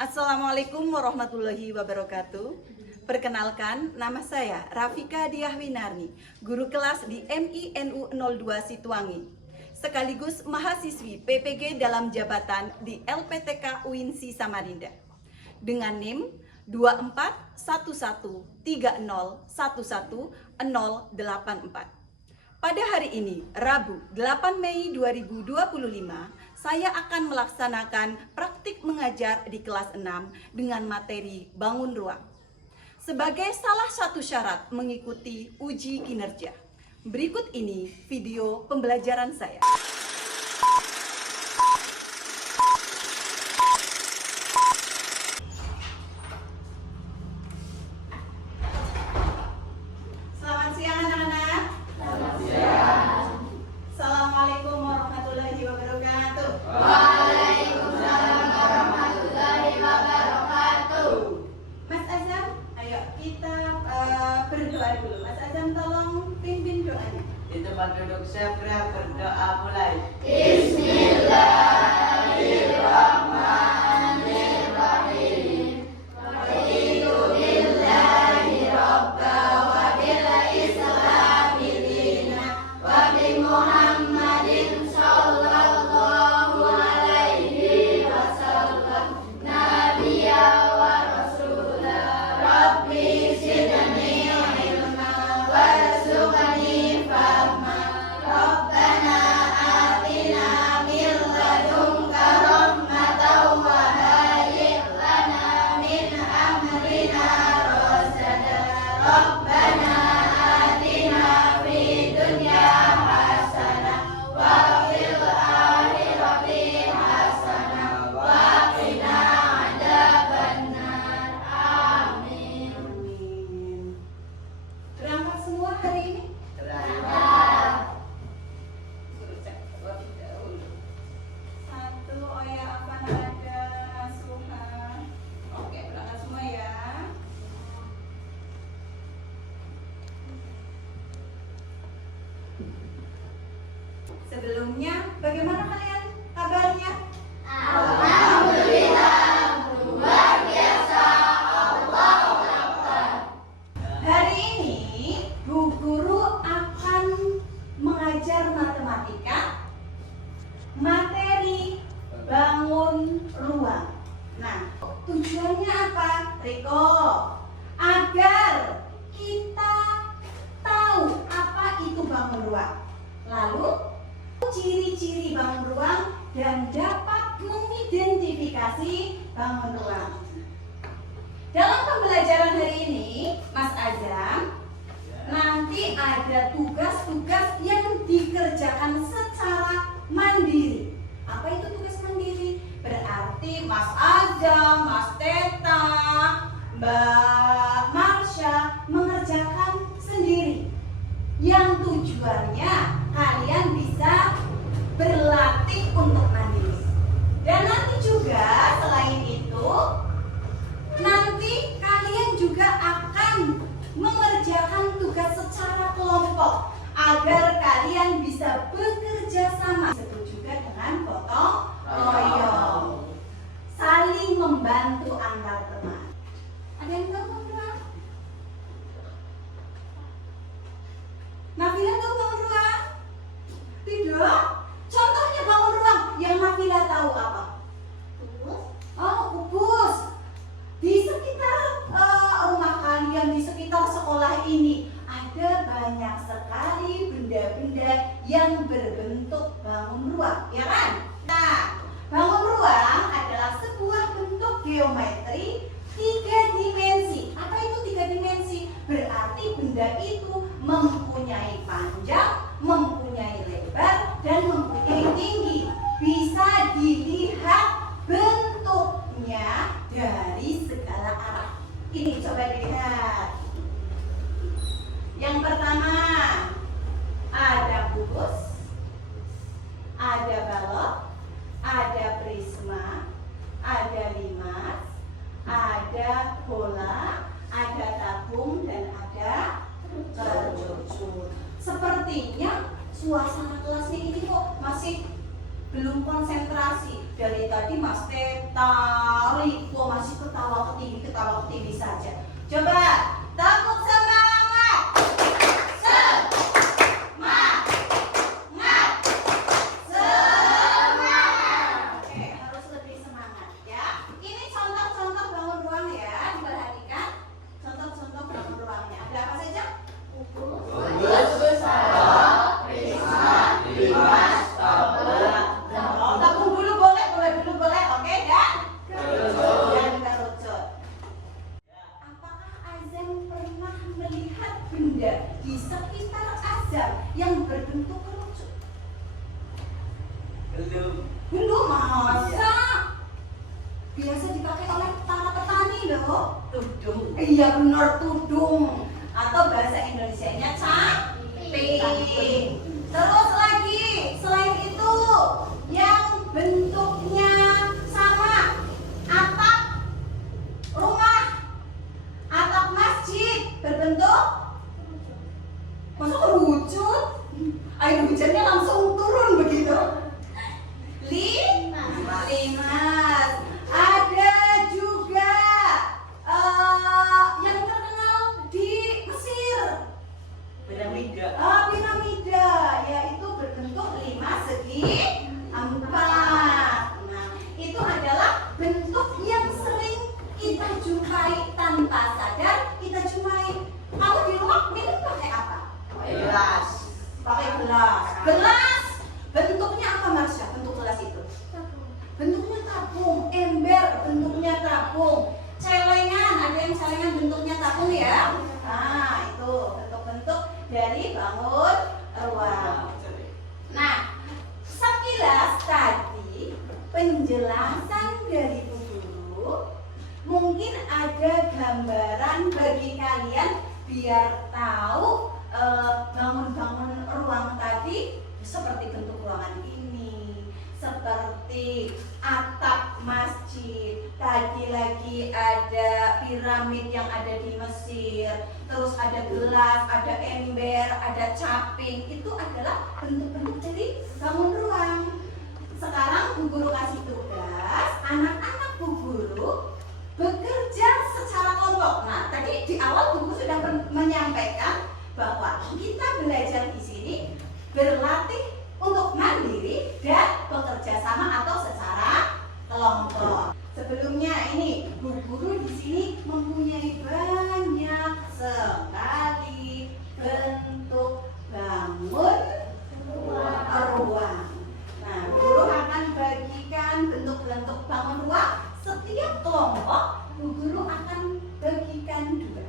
Assalamualaikum warahmatullahi wabarakatuh. Perkenalkan, nama saya Rafika Diah Winarni, guru kelas di MINU 02 Situangi, sekaligus mahasiswi PPG dalam jabatan di LPTK UINSI Samarinda, dengan NIM 241130111084. Pada hari ini, Rabu 8 Mei 2025, saya akan melaksanakan praktik mengajar di kelas 6 dengan materi bangun ruang sebagai salah satu syarat mengikuti uji kinerja. Berikut ini video pembelajaran saya. Selamat siang anak-anak. Selamat siang. Assalamualaikum warahmatullahi wabarakatuh. Waalaikumsalam warahmatullahi wabarakatuh. Mas Azam, ayo kita berdoa dulu. Mas Azam tolong pimpin doanya. Di tempat duduk segera berdoa mulai. Bismillahirrahmanirrahim. Raditu billahi robba wa bil islami dina wa bi Muhammadin sallallahu alaihi wasallam nabiyya wa rasulah. Rabbi zidni ilma warzuqni fahma. Rabbana atina min ladunka rahmatan wa hayyi' lana min amrina rashada. Rabbana atina fid dunya hasanah wa fil akhirati hasanah wa qina adzabannar. Amin. Amin. Berangkat semua hari ini? Suruh cek terlebih dahulu. Satu, Oya, apa ada Suhan. Oke, berangkat semua ya. Sebelumnya, bagaimana kalian kabarnya? Hari ini Bu Guru akan mengajar matematika materi bangun ruang. Nah, tujuannya apa, Riko? Agar kita tahu apa itu bangun ruang. Lalu ciri-ciri bangun ruang dan dapat mengidentifikasi bangun ruang. Dalam pembelajaran hari ini, Mas Azam, nanti ada tugas-tugas yang dikerjakan secara mandiri. Apa itu tugas mandiri? Berarti Mas Azam, Mas Teta, Mbak Marsha mengerjakan sendiri. Yang tujuannya kalian bisa berlatih untuk mandiri. Dan nanti juga selain itu, nanti kalian juga akan mengerjakan tugas secara kelompok agar kalian bisa bekerja sama. Disebut juga dengan gotong royong, saling membantu antar teman. Ada yang tahu bangun ruang? Nafila tahu bangun ruang? Tidak. Contohnya bangun ruang yang Nafila tahu apa? Oh, kubus. Di sekitar rumah kalian, di sekitar sekolah ini ada banyak sekali benda-benda yang berbentuk bangun ruang, ya kan? Nah, bangun ruang adalah sebuah bentuk geometri 3 dimensi. Apa itu 3 dimensi? Berarti benda itu mempunyai panjang, mempunyai lebar, dan mempunyai tinggi. Bisa dilihat bentuknya dari segala arah. Ini coba dilihat. Yang pertama, ada kubus, ada balok, ada prisma, ada limas, ada bola, ada tabung, dan ada kerucut. Sepertinya suasana kelasnya ini kok masih belum konsentrasi. Dari tadi Mas Teh tarik, kok masih ketawa ketiwi saja. Coba tepuk semangat. Semangat. Semangat. Oke, harus lebih semangat ya. Ini contoh-contoh bangun ruang ya, diperhatikan. Contoh-contoh bangun ruangnya. Ada apa saja? Tabung dulu boleh, oke dan kerucut. Apakah Azam pernah melihat benda di sekitar Azam yang berbentuk kerucut? Belum, masa? Biasa dipakai oleh para petani loh. Tudung. Iya benar, tudung. Atau bahasa Indonesianya caping. Terus lagi, selain itu yang bentuknya sama, atap rumah, atap masjid berbentuk masa kerucut? Air hujannya langsung turun begitu. Limas. Ada juga yang terkenal di Mesir. Piramida, yaitu berbentuk 5 segi 4. Nah, itu adalah bentuk yang sering kita jumpai tanpa sadar kita jumpai. Kamu di rumah minum pakai apa? Pakai gelas. Gelas bentuknya apa, Marsha? Bentuk gelas itu? Bentuknya tabung. Ember bentuknya tabung. Celengan, ada yang celengan bentuknya tabung ya. Nah, itu bentuk-bentuk dari bangun ruang. Nah, sekilas tadi penjelasan dari Bu Guru, mungkin ada gambaran bagi kalian biar tahu bangun-bangun ruang tadi seperti bentuk ruangan ini, seperti atap masjid, tadi lagi ada piramid yang ada di Mesir, terus ada gelas, ada ember, ada caping. Itu adalah bentuk-bentuk dari bangun ruang. Sekarang Bu Guru kasih tugas, anak-anak Bu Guru bekerja secara kelompok. Nah, tadi di awal Bu Guru sudah menyampaikan bahwa kita belajar di sini berlatih untuk mandiri dan bekerja sama atau secara kelompok. Sebelumnya ini Bu Guru di sini mempunyai banyak sekali bentuk bangun ruang. Nah, Bu Guru akan bagikan bentuk-bentuk bangun ruang. Setiap kelompok Bu Guru akan bagikan 2.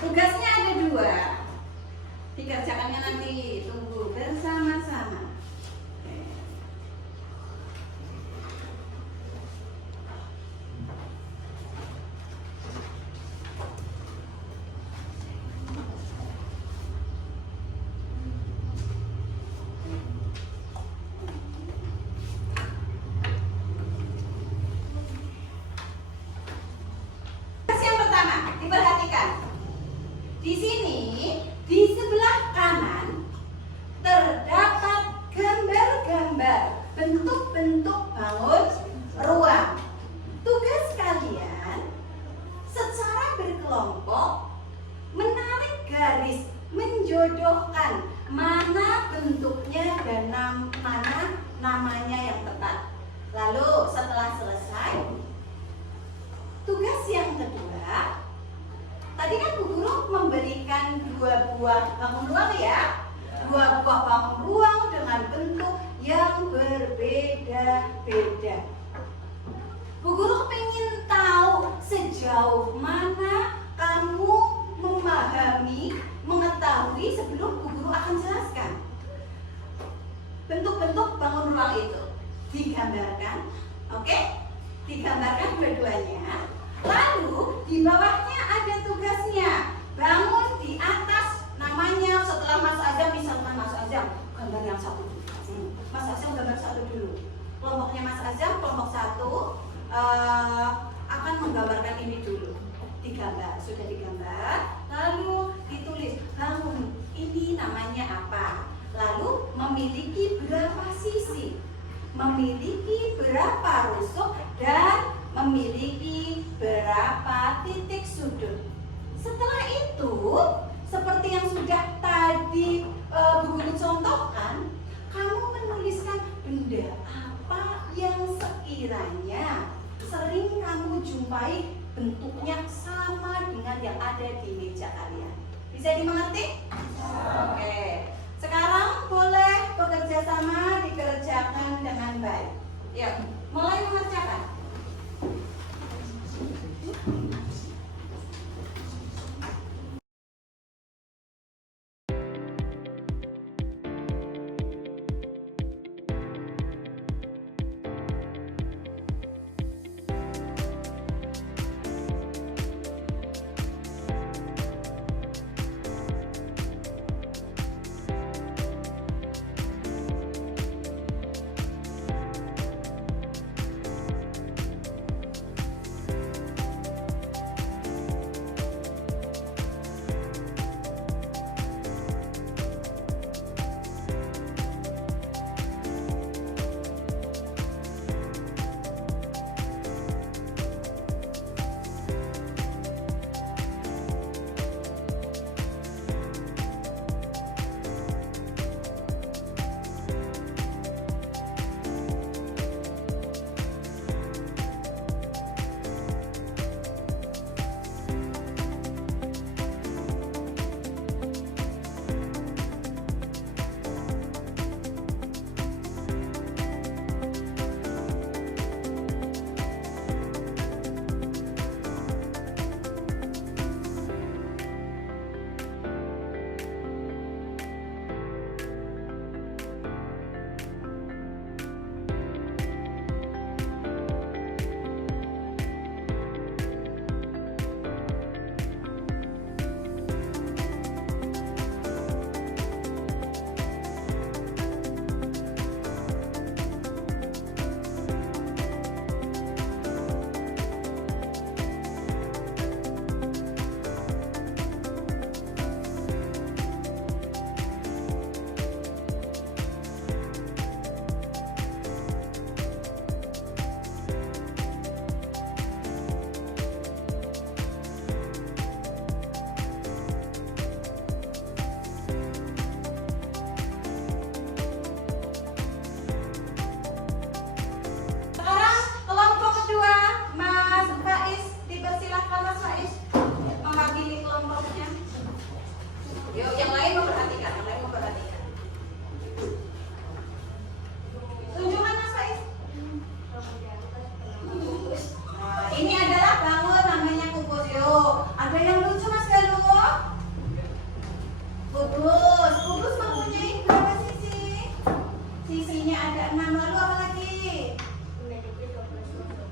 Tugasnya ada 2. Dikerjakannya nanti, tunggu bersama-sama. Tugas yang pertama, diperhatikan. Di sini, di sebelah kanan terdapat gambar-gambar bentuk-bentuk bangun ruang. Tugas kalian secara berkelompok menarik garis, menjodohkan mana bentuknya dan mana namanya yang tepat. Lalu setelah selesai, tugas yang kedua, tadi kan Bu Guru memberikan 2 buah bangun ruang ya. 2 buah bangun ruang dengan bentuk yang berbeda-beda. Bu Guru pengen tahu sejauh mana kamu memahami, mengetahui sebelum Bu Guru akan jelaskan. Bentuk-bentuk bangun ruang itu digambarkan, oke? Digambarkan dua-duanya. Lalu di bawahnya ada tugasnya, bangun di atas namanya setelah Mas Azam, misalkan Mas Azam gambar yang satu. Mas Azam gambar satu dulu. Kelompoknya Mas Azam, kelompok satu akan menggambarkan ini dulu. Digambar, sudah digambar, lalu ditulis bangun. Ini namanya apa? Lalu memiliki berapa sisi? Memiliki berapa rusuk dan memiliki berapa titik sudut. Setelah itu, seperti yang sudah tadi Bu Guru contohkan, kamu menuliskan benda apa yang sekiranya sering kamu jumpai bentuknya sama dengan yang ada di meja kalian. Bisa dimengerti? Oke. Sekarang boleh bekerja sama dikerjakan dengan baik. Ya, mulai mengerjakan.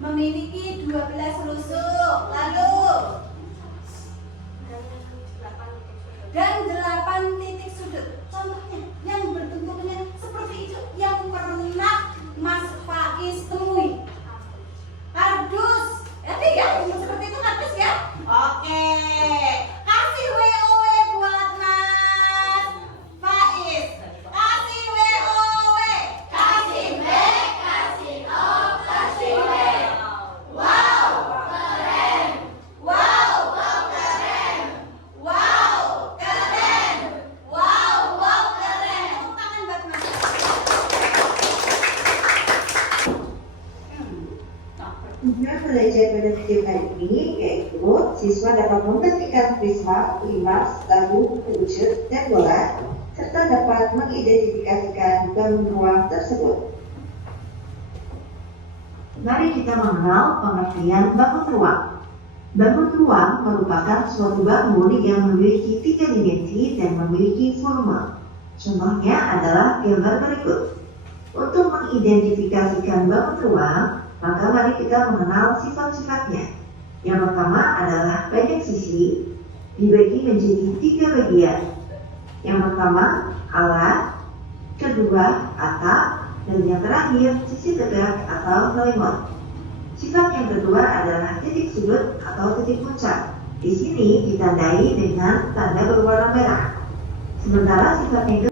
memiliki 12 rusuk, lalu dan 8 titik sudut. Contohnya yang berbentuknya seperti itu yang pernah Mas Faiz temui. Kardus, ya, seperti itu kardus ya. Oke, kasih WOW buat Mas Faiz. Kasih WOW. Kasih B, kasih O, kasih W. Wow, keren. Wow, keren. Wow, keren. Wow, keren. Tepuk tangan buat Mas. Tujuan belajar pada video kali ini yaitu siswa dapat membentukkan prisma, limas, lalu wujud, dan bola, serta dapat mengidentifikasikan bangun ruang tersebut. Mari kita mengenal pengertian bangun ruang. Bangun ruang merupakan suatu bangun yang memiliki 3 dimensi dan memiliki volume. Contohnya adalah gambar berikut. Untuk mengidentifikasikan bangun ruang, maka mari kita mengenal sifat-sifatnya. Yang pertama adalah banyak sisi, dibagi menjadi 3 bagian. Yang pertama, alat, kedua, atap, dan yang terakhir, sisi bergerak atau remote. Sifat yang kedua adalah titik sudut atau titik puncak. Di sini ditandai dengan tanda berwarna merah. Sementara sifat yang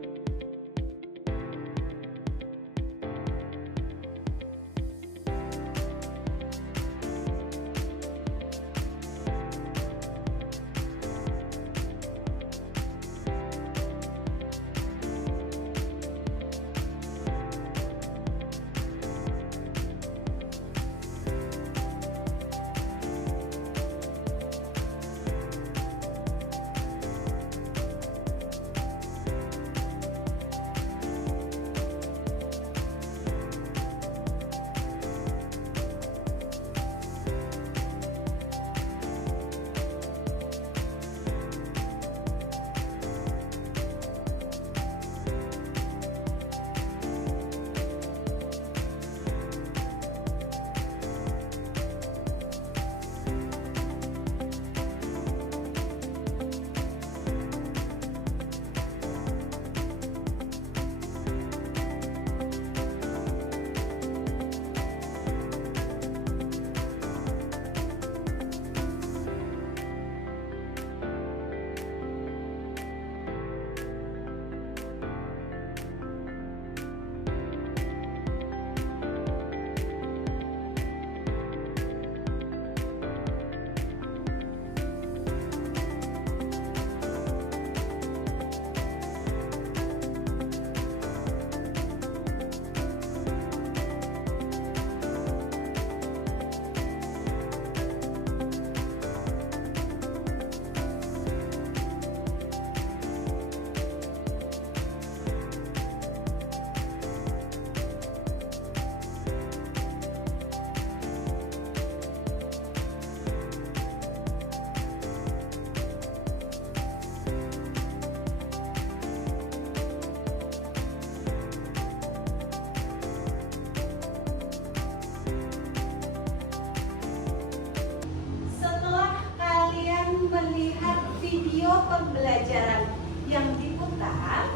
melihat video pembelajaran yang diputar,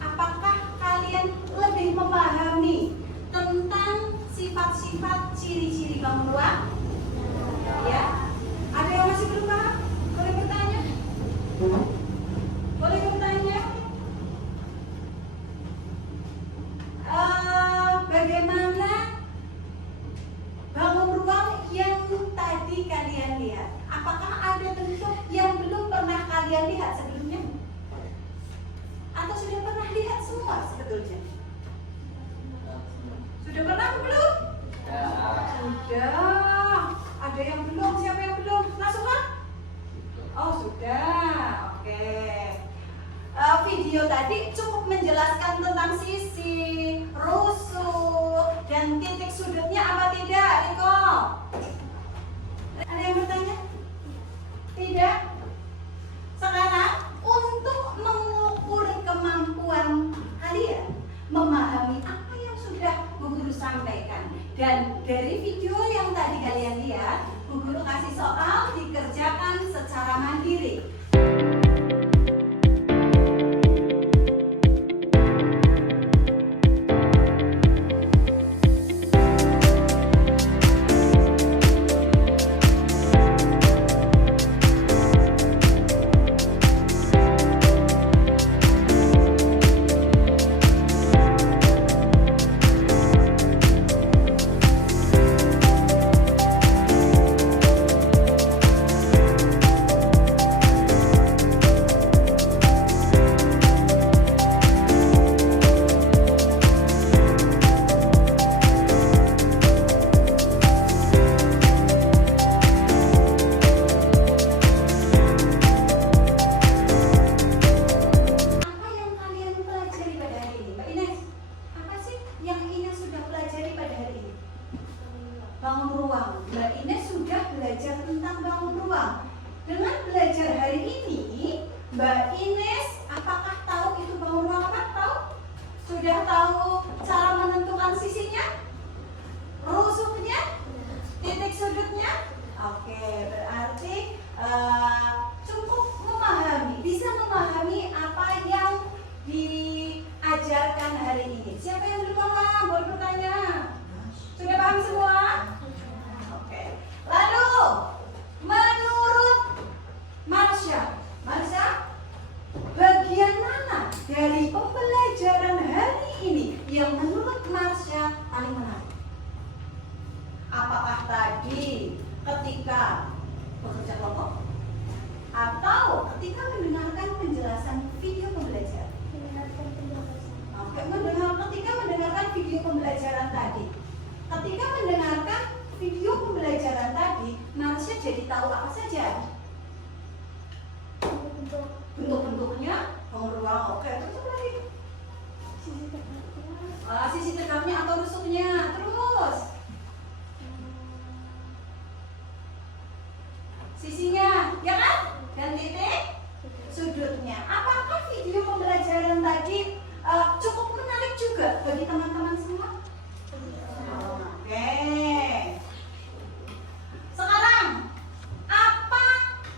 apakah kalian lebih memahami tentang sifat-sifat ciri-ciri bangun ruang? Ya, ada yang masih belum paham? Boleh bertanya? Boleh bertanya? Bagaimana bangun ruang yang tadi kalian lihat? Apakah ada bentuk yang belum pernah kalian lihat sebelumnya? Atau sudah pernah lihat semua sebetulnya? Sudah pernah atau belum? Sudah. Ada yang belum? Siapa yang belum? Nasuha? Oh sudah. Oke. Video tadi cukup menjelaskan tentang sisi, rusuk, dan titik sudutnya apa tidak, Riko? Ada yang bertanya? Tidak? Sekarang untuk mengukur kemampuan kalian memahami apa yang sudah Bu Guru sampaikan, dan dari video yang tadi kalian lihat, Bu Guru kasih soal dikerjakan secara mandiri. ajarkan hari ini? Siapa yang belum paham? Boleh bertanya. Sudah paham semua? Oke. Lalu, menurut Marsha, bagian mana dari pembelajaran hari ini yang menurut Marsha paling menarik? Apakah tadi ketika bekerja kelompok atau ketika mendengarkan penjelasan video pembelajaran? Oke, ketika mendengarkan video pembelajaran tadi. Ketika mendengarkan video pembelajaran tadi, Marsha jadi tahu apa saja? Bentuk-bentuknya, bangun ruang, oke, terus apa lagi? Sisi tegaknya atau rusuknya, terus sisinya, ya kan? Dan titik sudutnya. Apakah video pembelajaran tadi cukup menarik juga bagi teman-teman semua? Oke. Sekarang, apa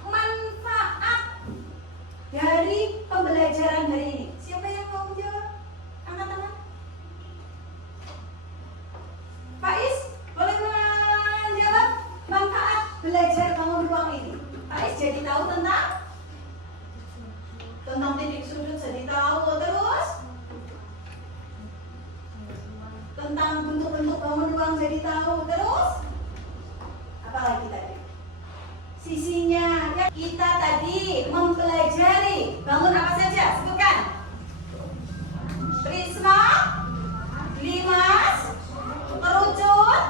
manfaat dari pembelajaran hari ini? Siapa yang mau jawab? Angkat tangan. Faiz, boleh menjawab manfaat belajar bangun ruang ini? Faiz jadi tahu tentang titik sudut, jadi tahu. Terus tentang bentuk-bentuk bangun ruang jadi tahu. Terus apa lagi tadi? Sisinya, ya, kita tadi mempelajari bangun apa saja? Sebutkan. Prisma, limas, kerucut,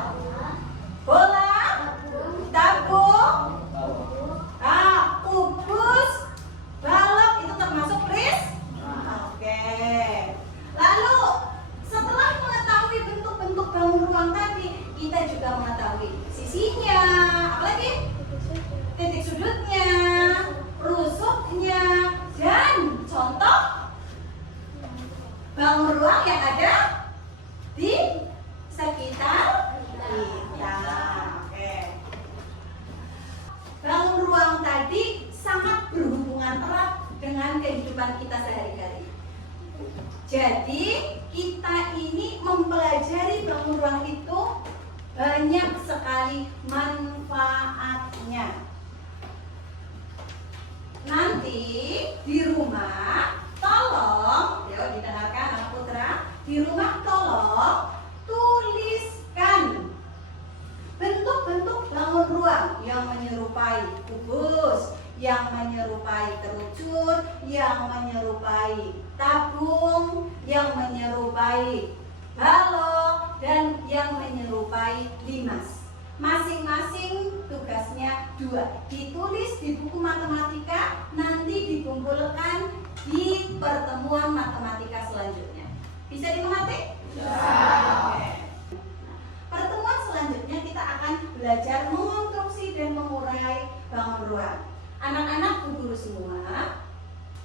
bola, tabung, kubus, balok, itu termasuk Oke. Lalu setelah mengetahui bentuk-bentuk bangun ruang tadi, kita juga mengetahui sisinya, apalagi titik sudutnya, rusuknya, dan contoh bangun ruang yang ada di sekitar kita. Oke. Bangun ruang tadi sangat berhubungan erat dengan kehidupan kita sehari-hari. Jadi kita ini mempelajari bangun ruang itu banyak sekali manfaatnya. Nanti di rumah tolong, yuk didengarkan anak putra, di rumah tolong tuliskan bentuk-bentuk bangun ruang yang menyerupai kubus, yang menyerupai kerucut, yang menyerupai tabung, yang menyerupai balok, dan yang menyerupai limas. Masing-masing tugasnya 2. Ditulis di buku matematika, nanti dikumpulkan di pertemuan matematika selanjutnya. Bisa dimengerti? Bisa. Pertemuan selanjutnya kita akan belajar mengonstruksi dan mengurai bangun ruang. Anak-anak, Bu guru semua,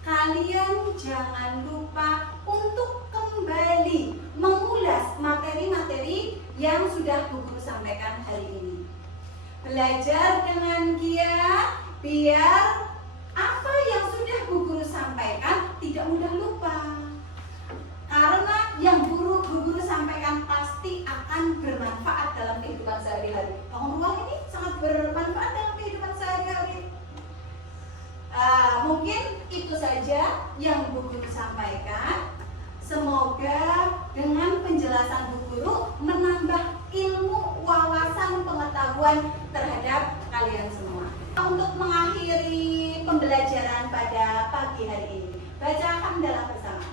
kalian jangan lupa untuk kembali mengulas materi-materi yang sudah Bu guru sampaikan hari ini. Belajar dengan giat biar apa yang sudah Bu guru sampaikan tidak mudah lupa. Karena yang Bu guru sampaikan pasti akan bermanfaat dalam kehidupan sehari-hari. Bangun ruang ini sangat bermanfaat dalam kehidupan sehari-hari. Mungkin itu saja yang Bu guru sampaikan. Semoga dengan penjelasan Bu guru menambah ilmu, wawasan, pengetahuan terhadap kalian semua. Untuk mengakhiri pembelajaran pada pagi hari ini, baca hamdalah bersama.